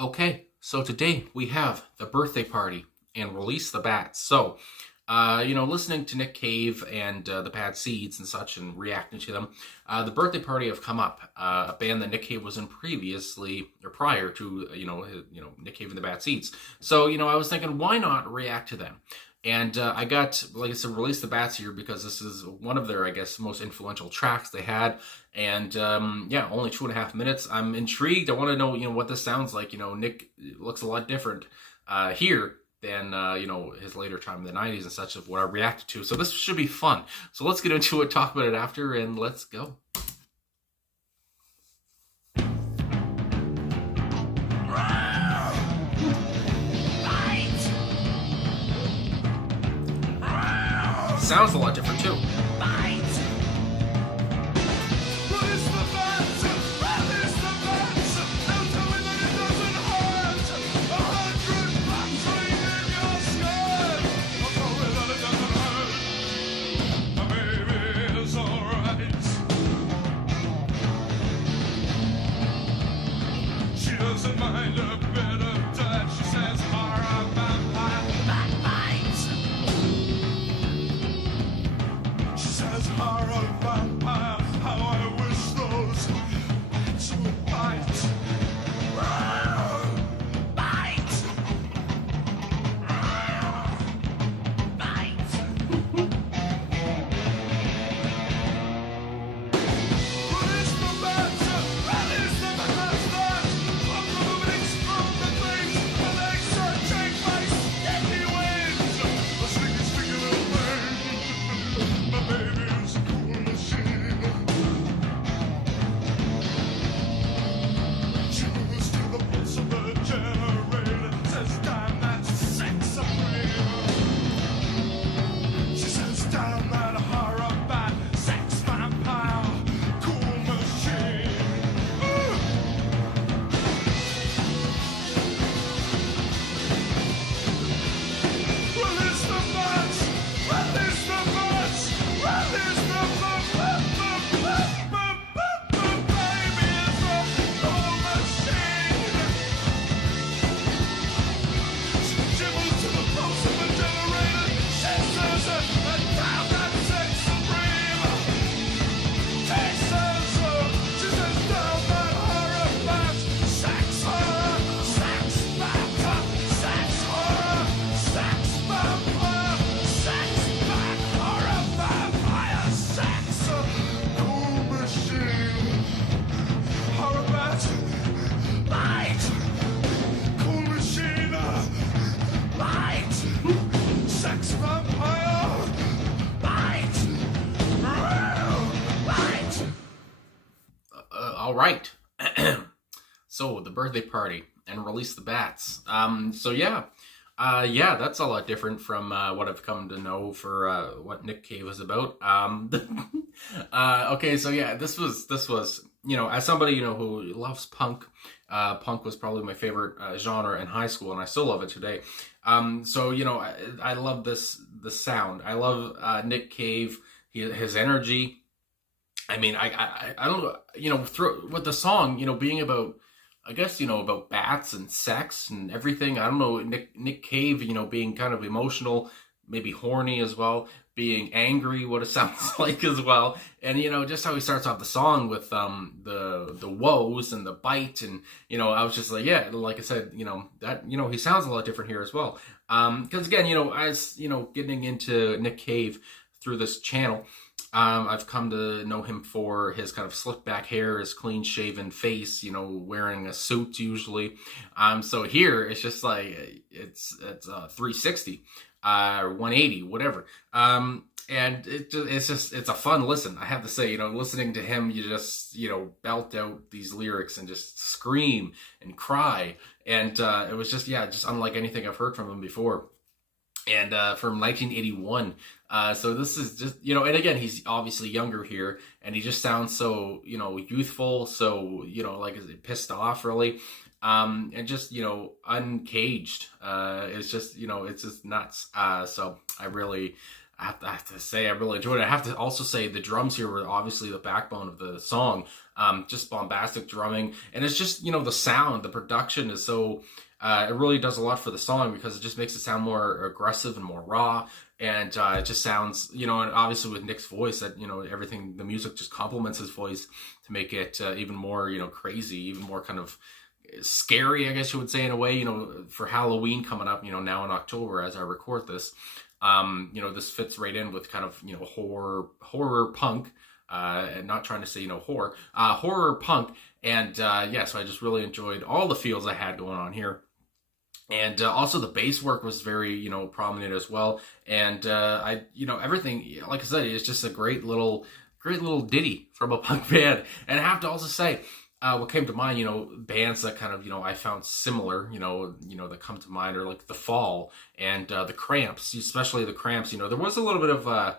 Okay, so today we have the birthday party and release the bats. So, listening to Nick Cave and the Bad Seeds and such and reacting to them, the birthday party have come up. A band that Nick Cave was in previously or prior to, Nick Cave and the Bad Seeds. So, I was thinking, why not react to them? And I got, like I said, release the bats here because this is one of their, I guess, most influential tracks they had. And yeah, only 2.5 minutes. I'm intrigued. I want to know, what this sounds like. Nick looks a lot different here than his later time in the 90s and such of what I reacted to. So this should be fun. So let's get into it, talk about it after, and let's go. Sounds a lot different too. Doesn't mind a bit of dirt. She says horror vampire backbite. She says horror vampire. How I wish those bats would bite. Bite. Bite. Release the bats. Release the bats. All right. So the birthday party and release the bats. Yeah, that's a lot different from what I've come to know for what Nick Cave is about. Okay, so yeah, this was as somebody who loves punk. Punk was probably my favorite genre in high school, and I still love it today. I love the sound. I love Nick Cave, his energy. I mean, I don't know, with the song, being about, I guess, about bats and sex and everything. I don't know, Nick Cave, being kind of emotional, maybe horny as well, being angry, what it sounds like as well. And, just how he starts off the song with the woes and the bite. And, I was just like, yeah, like I said, that, he sounds a lot different here as well. Because again, as, getting into Nick Cave through this channel, I've come to know him for his kind of slick back hair, his clean shaven face, wearing a suit usually. So here it's just like, it's 360, 180, whatever. And it's a fun listen. I have to say, listening to him, you just, belt out these lyrics and just scream and cry. And, it was just unlike anything I've heard from him before. And from 1981. So this is just, and again, he's obviously younger here, and he just sounds so, youthful, so, like pissed off, really. And just, uncaged. It's just, it's just nuts. So I really I have to say I really enjoyed it. I have to also say the drums here were obviously the backbone of the song. Just bombastic drumming, and it's just the sound, the production is so. It really does a lot for the song because it just makes it sound more aggressive and more raw, and it just sounds and obviously with Nick's voice that everything, the music just complements his voice to make it even more crazy, even more kind of scary, I guess you would say, in a way, for Halloween coming up, now in October as I record this. This fits right in with kind of, horror punk, and not trying to say, horror punk. And, yeah, so I just really enjoyed all the feels I had going on here. And also the bass work was very, prominent as well. And everything, like I said, it's just a great little ditty from a punk band. And I have to also say, what came to mind, bands that kind of, I found similar, that come to mind are like The Fall and the Cramps, especially the Cramps. There was a little bit of,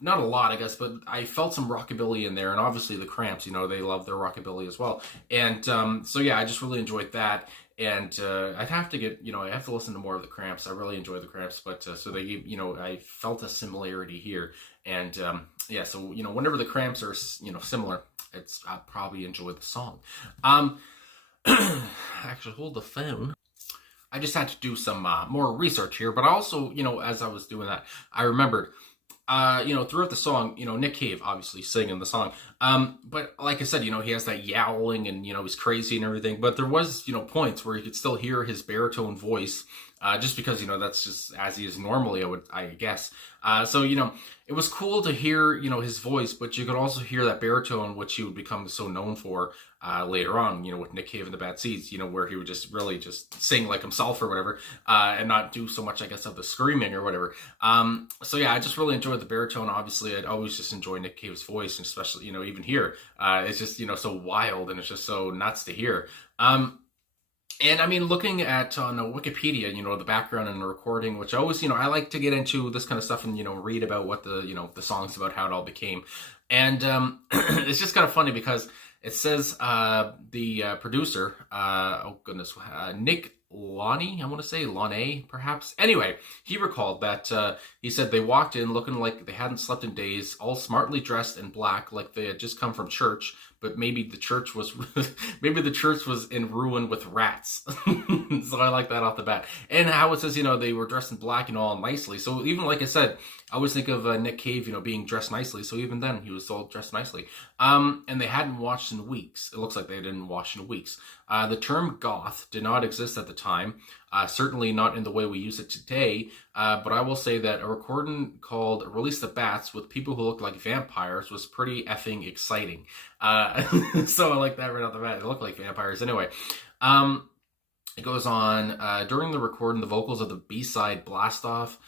not a lot, I guess, but I felt some rockabilly in there. And obviously the Cramps, they love their rockabilly as well. And so, yeah, I just really enjoyed that. And I'd have to get, I have to listen to more of the Cramps. I really enjoy the Cramps, but so they gave, I felt a similarity here. And yeah, so, whenever the Cramps are, similar, I probably enjoy the song. Actually, hold the phone. I just had to do some more research here, but also, as I was doing that, I remembered, throughout the song, Nick Cave obviously singing the song. But like I said, he has that yowling and, he's crazy and everything. But there was, points where you could still hear his baritone voice, just because, that's just as he is normally, I guess. So, it was cool to hear, his voice, but you could also hear that baritone, which he would become so known for later on, with Nick Cave and the Bad Seeds, where he would just really just sing like himself or whatever, and not do so much, I guess, of the screaming or whatever. So yeah, I just really enjoyed the baritone. Obviously, I'd always just enjoy Nick Cave's voice, and especially, even here, it's just, so wild and it's just so nuts to hear. And I mean, looking at on Wikipedia, the background and the recording, which I always, I like to get into this kind of stuff and, read about what the, the song's about, how it all became. And it's just kind of funny because it says the producer, oh goodness, Nick Lonnie, I want to say Lonnie, perhaps. Anyway, he recalled that he said they walked in looking like they hadn't slept in days, all smartly dressed in black, like they had just come from church. But maybe the church was in ruin with rats. So I like that off the bat. And how it says, they were dressed in black, all nicely. So even like I said, I always think of Nick Cave, being dressed nicely. So even then, he was all dressed nicely. And they hadn't washed in weeks. It looks like they didn't wash in weeks. The term goth did not exist at the time. Certainly not in the way we use it today. But I will say that a recording called Release the Bats with people who look like vampires was pretty effing exciting. So I like that right off the bat. They look like vampires anyway. It goes on, during the recording, the vocals of the B-side Blast Off,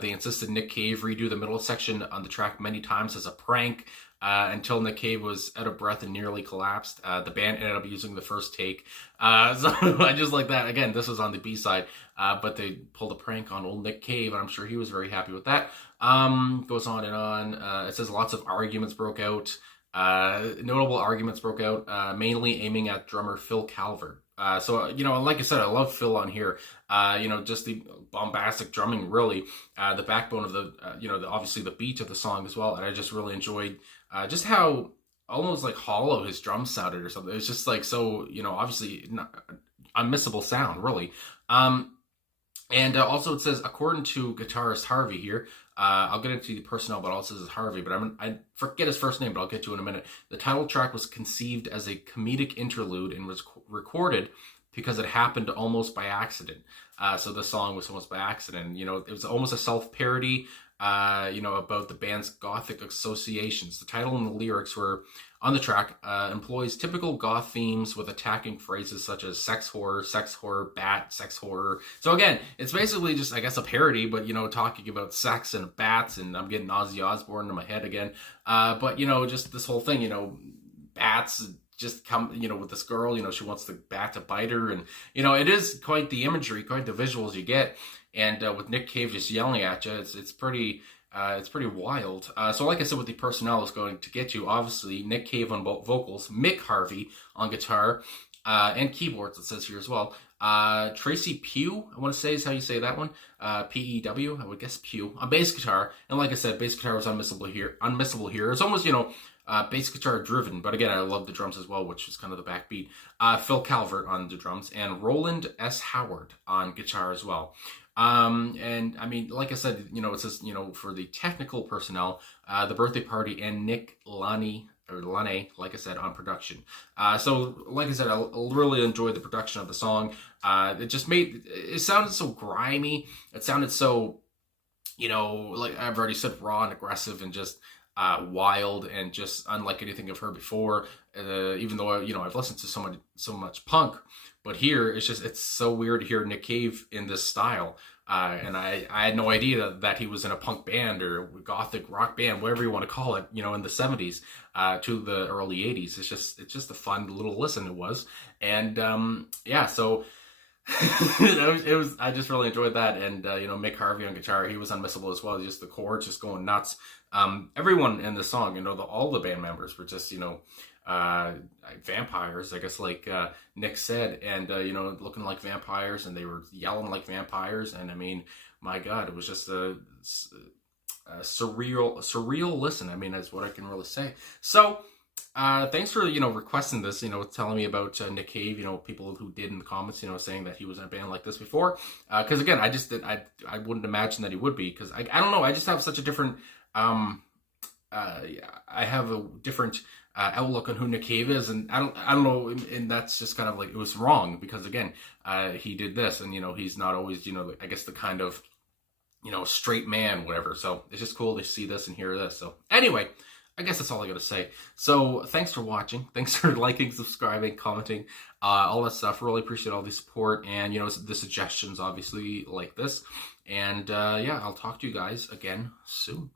they insisted Nick Cave redo the middle section on the track many times as a prank. Until Nick Cave was out of breath and nearly collapsed. The band ended up using the first take. So I just like that. Again, this was on the B-side, but they pulled a prank on old Nick Cave, and I'm sure he was very happy with that. Goes on and on. It says lots of arguments broke out. Notable arguments broke out, mainly aiming at drummer Phil Calvert. So, like I said, I love Phil on here. Just the bombastic drumming, really, the backbone of the, obviously the beat of the song as well. And I just really enjoyed just how almost like hollow his drums sounded or something. It was just like so, obviously not, unmissable sound, really. And also it says, according to guitarist Harvey here, I'll get into the personnel, but also says Harvey, but I forget his first name, but I'll get to it in a minute. The title track was conceived as a comedic interlude and was recorded because it happened almost by accident. So the song was almost by accident. It was almost a self-parody, about the band's gothic associations. The title and the lyrics were on the track, employs typical goth themes with attacking phrases such as sex horror, bat, sex horror. So again, it's basically just, I guess, a parody, but, talking about sex and bats, and I'm getting Ozzy Osbourne in my head again. But, just this whole thing, bats just come, with this girl, she wants the bat to bite her. And, it is quite the imagery, quite the visuals you get. And with Nick Cave just yelling at you, it's pretty wild. So like I said, with the personnel I was going to get to, obviously Nick Cave on vocals, Mick Harvey on guitar, and keyboards, it says here as well. Tracy Pew, I want to say is how you say that one. Pew, I would guess Pew, on bass guitar. And like I said, bass guitar was unmissable here. Unmissable here. It's almost, bass guitar driven, but again, I love the drums as well, which is kind of the backbeat. Phil Calvert on the drums, and Roland S. Howard on guitar as well. And I mean, like I said, it says, for the technical personnel, the birthday party, and Nick Lane, like I said, on production. So, like I said, I really enjoyed the production of the song. It sounded so grimy. It sounded so, like I've already said, raw and aggressive and just wild and just unlike anything I've heard before. Even though, I've listened to so much punk, but here it's so weird to hear Nick Cave in this style. And I had no idea that he was in a punk band or gothic rock band, whatever you want to call it, in the 70s to the early 80s. It's just a fun little listen, it was. And yeah, so it was I just really enjoyed that. And Mick Harvey on guitar, he was unmissable as well. Just the chords just going nuts. Everyone in the song, all the band members were just vampires, I guess, like Nick said, and looking like vampires, and they were yelling like vampires. And I mean, my God, it was just a surreal listen. I mean, that's what I can really say. So thanks for requesting this, telling me about Nick Cave, people who did in the comments, saying that he was in a band like this before, because again, I wouldn't imagine that he would be, because I don't know, I just have such a different I have a different outlook on who Nick Cave is, and I don't know, and that's just kind of like, it was wrong, because again, he did this, and he's not always, I guess the kind of straight man, whatever. So it's just cool to see this and hear this. So anyway, I guess that's all I gotta say. So thanks for watching, thanks for liking, subscribing, commenting, all that stuff. Really appreciate all the support, and the suggestions, obviously, like this. And yeah, I'll talk to you guys again soon.